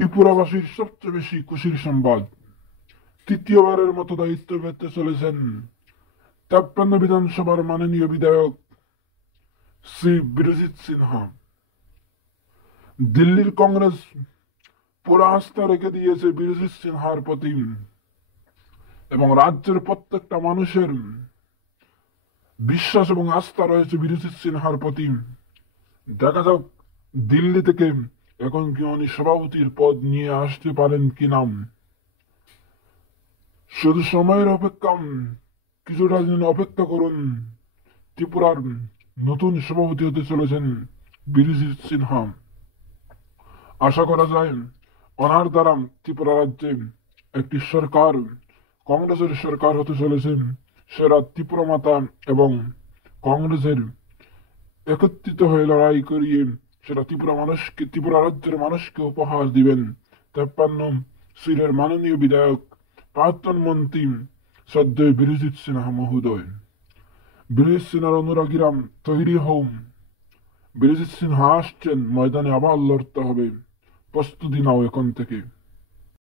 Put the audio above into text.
ত্রিপুরাবাসীর সবচেয়ে বেশি খুশির সংবাদ, তৃতীয়বারের মতো দায়িত্ব পেতে চলেছেন 53 বিধানসভার মাননীয় বিধায়ক শ্রী বীরজিৎ সিনহা। দিল্লির কংগ্রেস পুরো আস্থা রেখে দিয়েছে বীরজিৎ সিনহার প্রতি এবং রাজ্যের প্রত্যেকটা মানুষের বিশ্বাস এবং আস্থা রয়েছে বীরজিৎ সিনহার প্রতি। দেখা যাক দিল্লি থেকে এখন কি উনি সভাপতির পদ নিয়ে আসতে পারেন কিনা। শুধু সময়ের অপেক্ষা, কিছুটা দিন অপেক্ষা করুন। ত্রিপুরার নতুন সভাপতি হতে চলেছেন বীরজিৎ সিনহা। আশা করা যায় ওনার দ্বারা ত্রিপুরা রাজ্যে একটি সরকার, কংগ্রেসের সরকার হতে চলেছে। সেরা ত্রিপুরা মাতা এবং কংগ্রেসের একত্রিত হয়ে লড়াই করিয়ে সেটা ত্রিপুরা রাজ্যের মানুষকে উপহার দিবেন 53 সিটের মাননীয় বিধায়ক, প্রাক্তন মন্ত্রী শ্রদ্ধেয় বীরজিৎ সিনহা মহোদয়। বীরজিৎ সিনহার অনুরাগীরা তৈরি হন। বীরজিৎ সিনহা আসছেন, ময়দানে আবার লড়তে হবে, প্রস্তুতি নাও এখন থেকে।